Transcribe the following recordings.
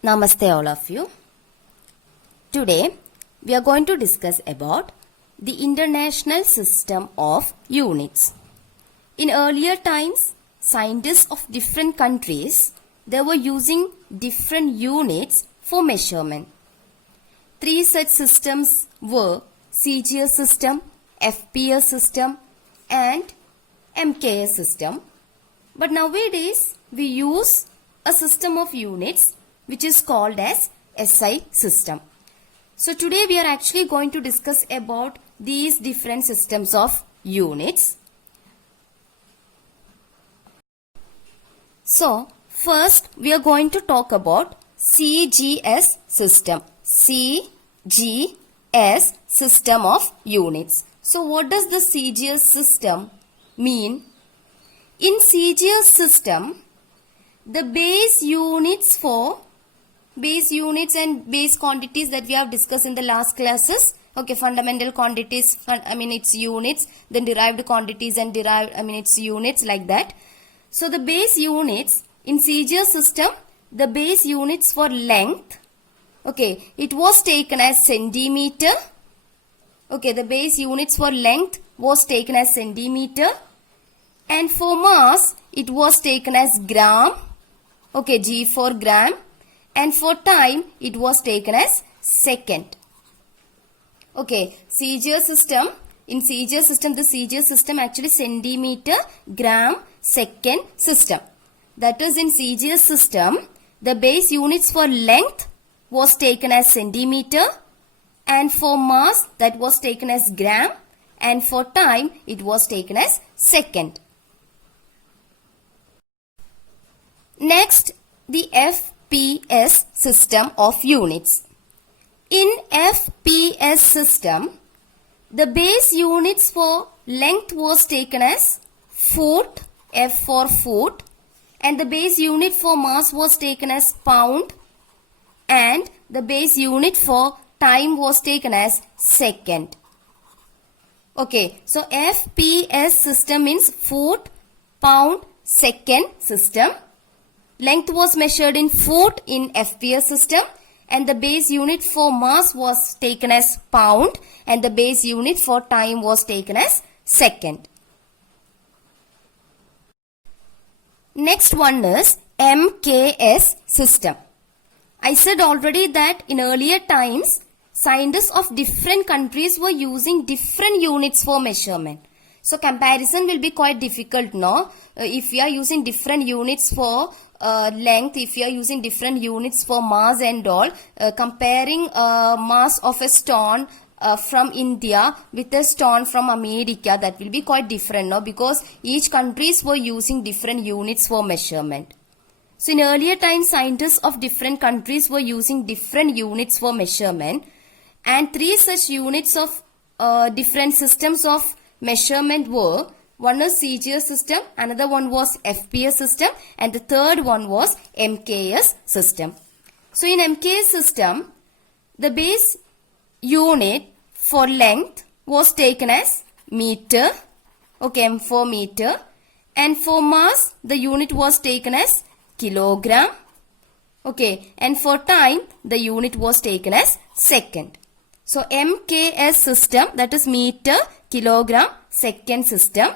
Namaste all of you. Today we are going to discuss about the international system of units. In earlier times, scientists of different countries, they were using different units for measurement. Three such systems were CGS system, FPS system and MKS system. But nowadays we use a system of units which is called as SI system. So today we are actually going to discuss about these different systems of units. So first we are going to talk about CGS system. CGS system of units. So what does the CGS system mean? In CGS system, the base units and base quantities that we have discussed in the last classes. Okay, fundamental quantities, it's units, then derived quantities and it's units like that. So the base units in CGS system, the base units for length, okay, it was taken as centimeter. Okay, the base units for length was taken as centimeter. And for mass, it was taken as gram. Okay, G for gram. And for time, it was taken as second. Okay, CGS system. In CGS system, the CGS system actually centimeter, gram, second system. That is, in CGS system, the base units for length was taken as centimeter. And for mass, that was taken as gram. And for time, it was taken as second. Next, the FPS system of units. In FPS system, the base units for length was taken as foot, F for foot, and the base unit for mass was taken as pound, and the base unit for time was taken as second. Okay, so FPS system means foot, pound, second system. Length was measured in foot in FPS system, and the base unit for mass was taken as pound, and the base unit for time was taken as second. Next one is MKS system. I said already that in earlier times, scientists of different countries were using different units for measurement. So comparison will be quite difficult now. If we are using different units for length, if you are using different units for mass and all, comparing mass of a stone from India with a stone from America, that will be quite different now, because each countries were using different units for measurement. So in earlier times, scientists of different countries were using different units for measurement, and three such units of different systems of measurement were: one is CGS system, another one was FPS system, and the third one was MKS system. So in MKS system, the base unit for length was taken as meter, okay, M for meter, and for mass, the unit was taken as kilogram, okay, and for time, the unit was taken as second. So MKS system, that is meter, kilogram, second system.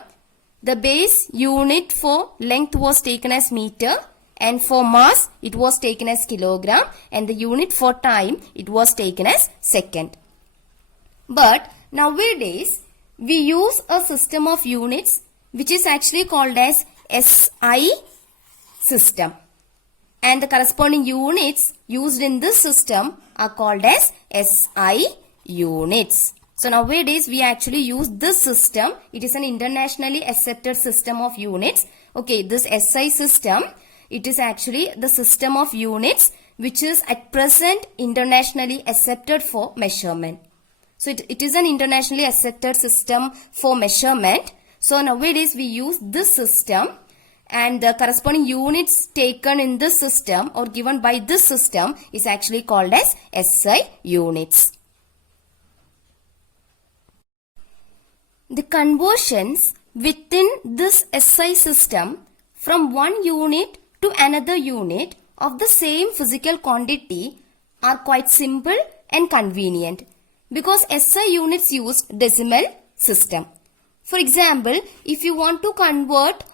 The base unit for length was taken as meter, and for mass it was taken as kilogram, and the unit for time it was taken as second. But nowadays we use a system of units which is actually called as SI system, and the corresponding units used in this system are called as SI units. So nowadays we actually use this system. It is an internationally accepted system of units. Okay, this SI system, it is actually the system of units which is at present internationally accepted for measurement. So it is an internationally accepted system for measurement. So nowadays we use this system, and the corresponding units taken in this system or given by this system is actually called as SI units. The conversions within this SI system from one unit to another unit of the same physical quantity are quite simple and convenient because SI units use decimal system. For example, if you want to convert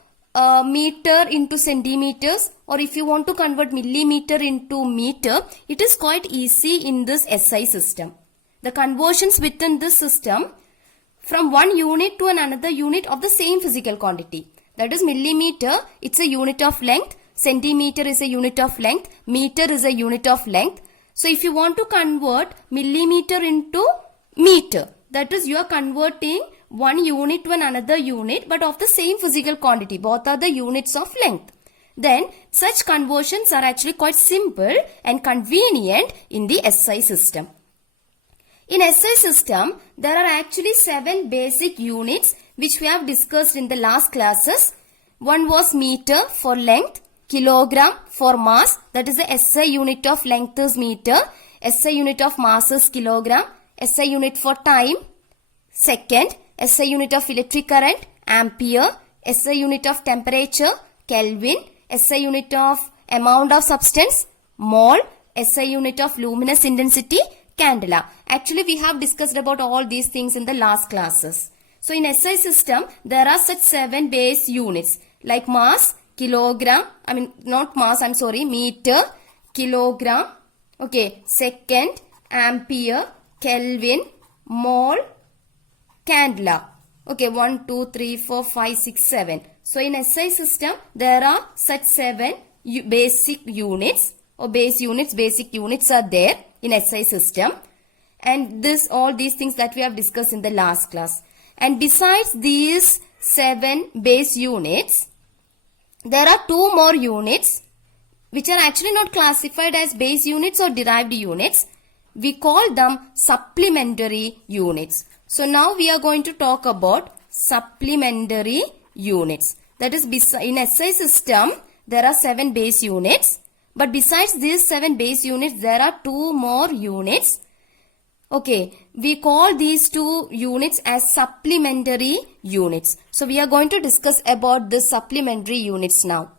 meter into centimeters, or if you want to convert millimeter into meter, it is quite easy in this SI system. The conversions within this system from one unit to another unit of the same physical quantity. That is millimeter, it's a unit of length, centimeter is a unit of length, meter is a unit of length. So if you want to convert millimeter into meter, that is you are converting one unit to another unit but of the same physical quantity. Both are the units of length. Then such conversions are actually quite simple and convenient in the SI system. In SI system, there are actually 7 basic units which we have discussed in the last classes. One was meter for length, kilogram for mass, that is the SI unit of length is meter, SI unit of mass is kilogram, SI unit for time, second, SI unit of electric current, ampere, SI unit of temperature, Kelvin, SI unit of amount of substance, mole, SI unit of luminous intensity, candela. Actually, we have discussed about all these things in the last classes. So, in SI system, there are such 7 base units like mass, kilogram, meter, kilogram, okay, second, ampere, Kelvin, mole, candela. Okay, 1, 2, 3, 4, 5, 6, 7. So, in SI system, there are such 7 basic units or basic units are there in SI system. And all these things that we have discussed in the last class. And besides these 7 base units, there are 2 more units which are actually not classified as base units or derived units. We call them supplementary units. So now we are going to talk about supplementary units. That is, in SI system, there are 7 base units. But besides these 7 base units, there are 2 more units. Okay, we call these 2 units as supplementary units. So we are going to discuss about the supplementary units now.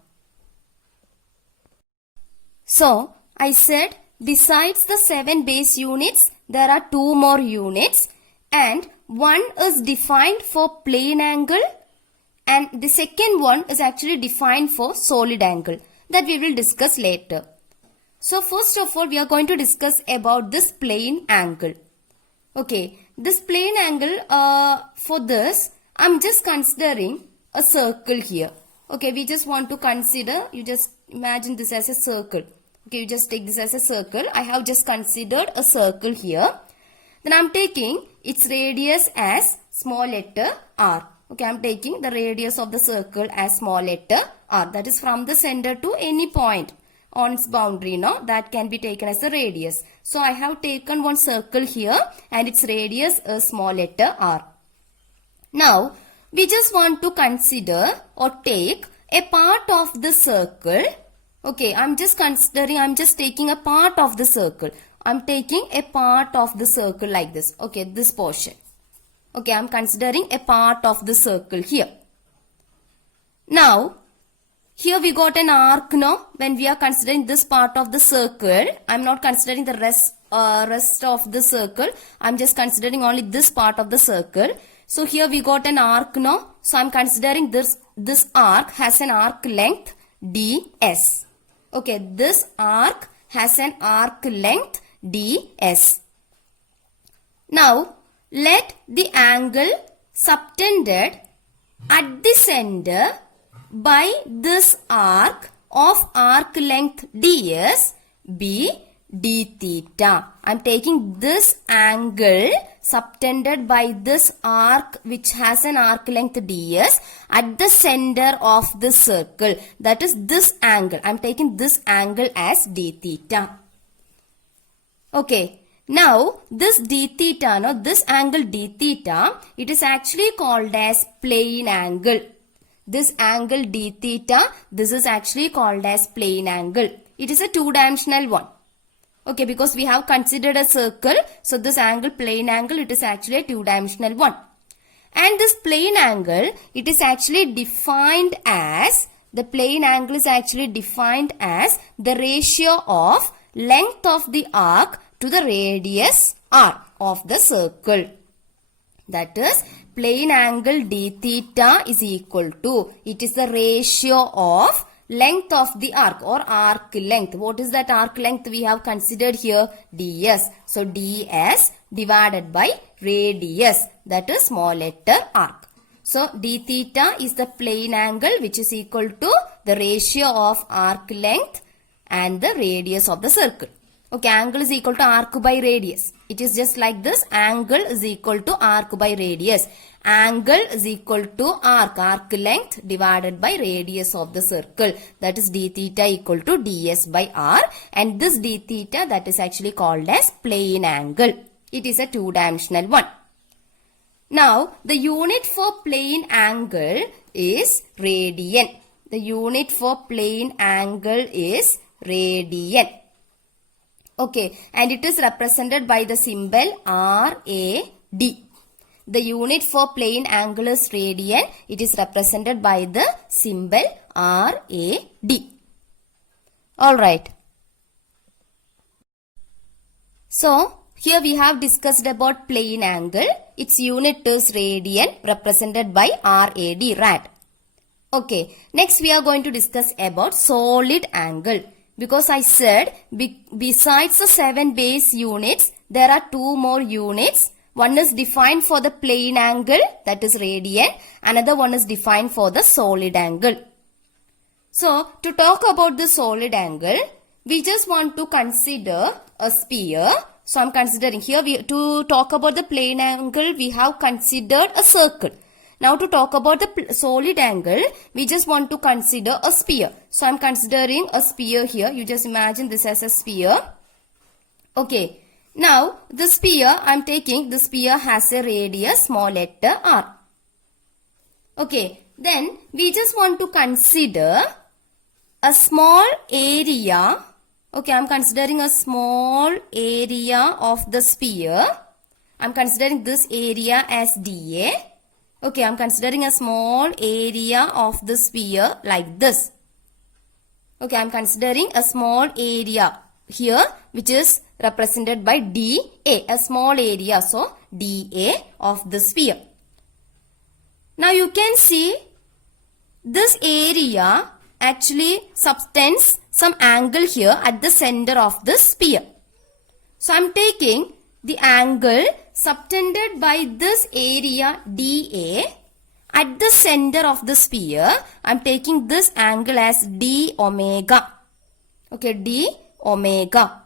So I said besides the 7 base units, there are 2 more units, and one is defined for plane angle and the second one is actually defined for solid angle. That we will discuss later. So first of all, we are going to discuss about this plane angle. Okay, this plane angle, for this, I'm just considering a circle here. Okay, we just want to consider, you just imagine this as a circle. Okay, you just take this as a circle. I have just considered a circle here. Then I'm taking its radius as small letter r. Okay, I'm taking the radius of the circle as small letter r. That is from the center to any point on its boundary. Now that can be taken as the radius. So I have taken one circle here and its radius is small letter r. Now we just want to consider or take a part of the circle. Okay, I'm just taking a part of the circle. I'm taking a part of the circle like this. Okay, this portion. Okay, I'm considering a part of the circle here. Now, here we got an arc now. When we are considering this part of the circle, I'm not considering the rest of the circle. I'm just considering only this part of the circle. So here we got an arc now. So I'm considering this arc has an arc length ds. Okay, this arc has an arc length ds. Now, let the angle subtended at the center by this arc of arc length ds be d theta. I am taking this angle subtended by this arc which has an arc length ds at the center of the circle. That is this angle. I am taking this angle as d theta. Okay. Now, this d theta, this angle d theta, it is actually called as plane angle. This angle d theta, this is actually called as plane angle. It is a two-dimensional one. Okay, because we have considered a circle, so this angle, plane angle, it is actually a two-dimensional one. And this plane angle, it is actually defined as The plane angle is actually defined as the ratio of length of the arc to the radius r of the circle. That is, plane angle d theta is equal to, it is the ratio of length of the arc or arc length. What is that arc length we have considered here? ds. So ds divided by radius, that is small letter arc. So d theta is the plane angle which is equal to the ratio of arc length and the radius of the circle. Okay, angle is equal to arc by radius. It is just like this. Angle is equal to arc by radius. Angle is equal to arc length divided by radius of the circle. That is d theta equal to ds by r. And this d theta, that is actually called as plane angle. It is a two-dimensional one. Now, the unit for plane angle is radian. The unit for plane angle is radian. Okay, and it is represented by the symbol RAD. The unit for plane angle is radian. It is represented by the symbol RAD. Alright. So, here we have discussed about plane angle. Its unit is radian, represented by RAD. Okay, next we are going to discuss about solid angle. Because I said, besides the 7 base units, there are 2 more units. One is defined for the plane angle, that is radian. Another one is defined for the solid angle. So, to talk about the solid angle, we just want to consider a sphere. So, I am considering here, to talk about the plane angle, we have considered a circle. Now to talk about the solid angle, we just want to consider a sphere. So I am considering a sphere here. You just imagine this as a sphere. Okay. Now the sphere, I am taking, the sphere has a radius small letter r. Okay. Then we just want to consider a small area. Okay, I am considering a small area of the sphere. I am considering this area as dA. Okay, I am considering a small area of the sphere like this. Okay, I am considering a small area here which is represented by dA, a small area. So, dA of the sphere. Now, you can see this area actually subtends some angle here at the center of the sphere. So, I am taking the angle subtended by this area dA at the center of the sphere. I am taking this angle as d omega. Okay, d omega.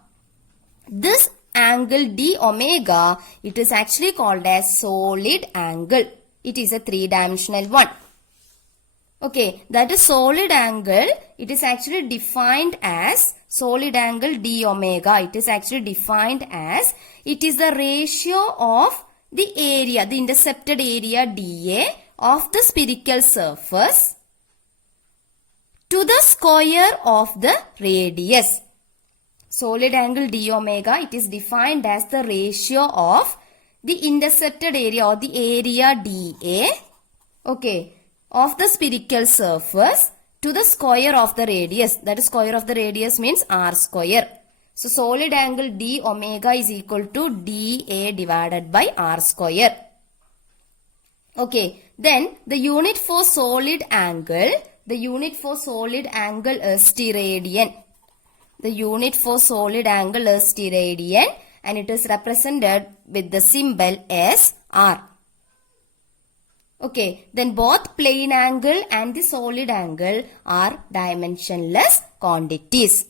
This angle d omega, it is actually called as solid angle. It is a three-dimensional one. Okay, that is solid angle. It is actually defined as solid angle d omega. It is actually defined as, it is the ratio of the area, the intercepted area dA of the spherical surface to the square of the radius. Solid angle d omega, it is defined as the ratio of the intercepted area or the area dA, okay, of the spherical surface to the square of the radius. That is, square of the radius means r square. So, solid angle d omega is equal to dA divided by r square. Okay, then the unit for solid angle, is steradian. The unit for solid angle is steradian and it is represented with the symbol as r. Okay, then both plane angle and the solid angle are dimensionless quantities.